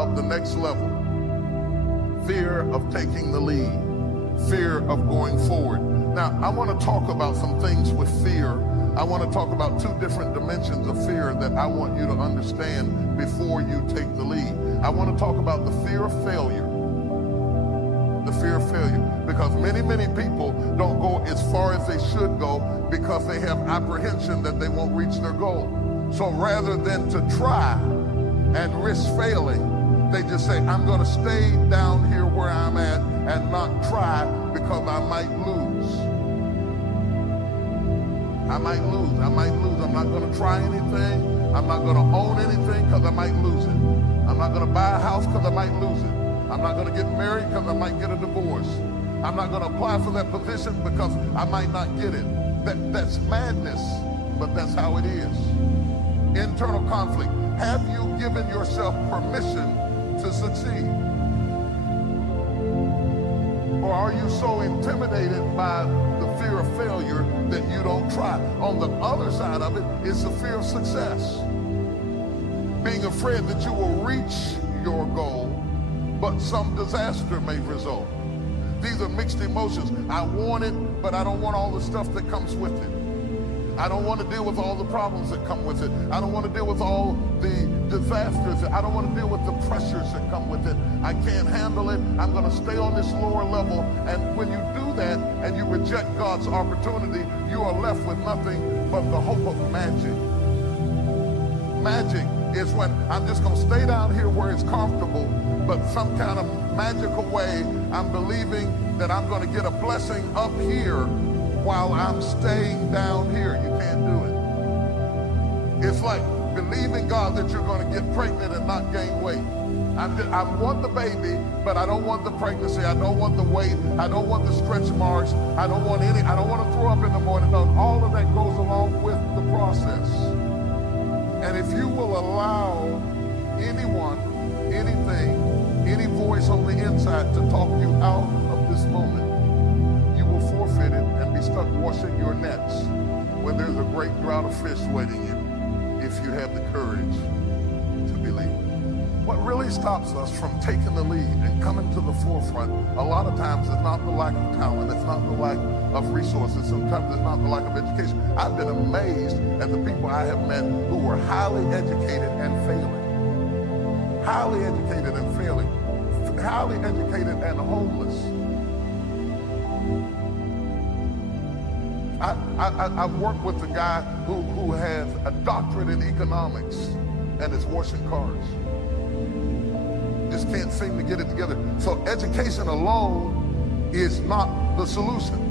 of the next level. Fear of taking the lead. Fear of going forward. Now, I want to talk about some things with fear. I want to talk about two different dimensions of fear that I want you to understand before you take the lead. I want to talk about the fear of failure. The fear of failure. Because many people don't go as far as they should go because they have apprehension that they won't reach their goal. So rather than to try and risk failing, they just say, I'm going to stay down here where I'm at and not try because I might lose. I might lose. I'm not going to try anything. I'm not going to own anything because I might lose it. I'm not going to buy a house because I might lose it. I'm not going to get married because I might get a divorce. I'm not going to apply for that position because I might not get it. That's madness, but that's how it is. Internal conflict. Have you given yourself permission to succeed? Or are you so intimidated by the fear of failure that you don't try? On the other side of it is the fear of success. Being afraid that you will reach your goal, but some disaster may result. These are mixed emotions. I want it, but I don't want all the stuff that comes with it. I don't want to deal with all the problems that come with it. I don't want to deal with all the disasters. I don't want to deal with the pressures that come with it. I can't handle it. I'm going to stay on this lower level. And when you do that and you reject God's opportunity, you are left with nothing but the hope of magic. Magic is when I'm just going to stay down here where it's comfortable, but some kind of magical way I'm believing that I'm going to get a blessing up here while I'm staying down here. You can't do it. It's like believing God that you're going to get pregnant and not gain weight. I want the baby, but I don't want the pregnancy. I don't want the weight. I don't want the stretch marks. I don't want to throw up in the morning. No, all of that goes along with the process. And if you will allow anyone, anything, any voice on the inside to talk you out of this moment, you will forfeit it and be stuck washing your nets when there's a great drought of fish waiting you if you have the courage to believe. What really stops us from taking the lead and coming to the forefront a lot of times is not the lack of talent, it's not the lack of resources, sometimes it's not the lack of education. I've been amazed at the people I have met who were highly educated and failing. Highly educated and failing. Highly educated and homeless. I've worked with a guy who has a doctorate in economics and is washing cars. Just can't seem to get it together. So education alone is not the solution.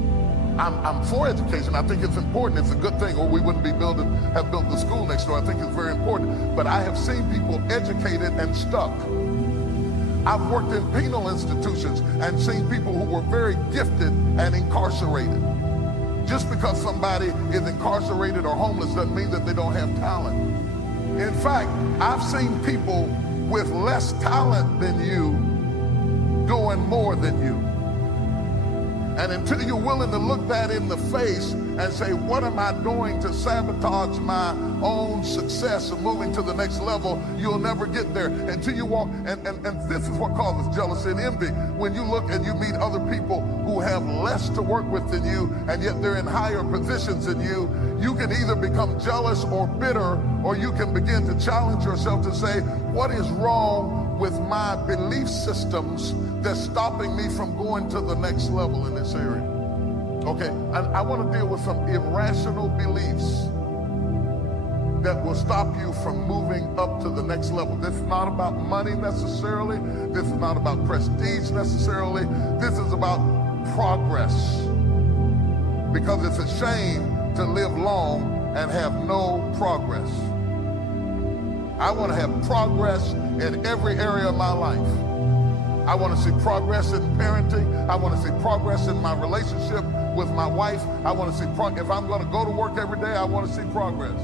I'm for education. I think it's important. It's a good thing, or we wouldn't be have built the school next door. I think it's very important. But I have seen people educated and stuck. I've worked in penal institutions and seen people who were very gifted and incarcerated. Just because somebody is incarcerated or homeless doesn't mean that they don't have talent. In fact, I've seen people with less talent than you doing more than you. And until you're willing to look that in the face and say, what am I doing to sabotage my own success of moving to the next level, you'll never get there. Until you walk, and this is what causes jealousy and envy. When you look and you meet other people who have less to work with than you, and yet they're in higher positions than you, you can either become jealous or bitter, or you can begin to challenge yourself to say, what is wrong with my belief systems that's stopping me from going to the next level in this area? Okay, and I want to deal with some irrational beliefs that will stop you from moving up to the next level. This is not about money necessarily. This is not about prestige necessarily. This is about progress. Because it's a shame to live long and have no progress. I want to have progress in every area of my life. I want to see progress in parenting. I want to see progress in my relationship with my wife. I want to see if I'm going to go to work every day, I want to see progress.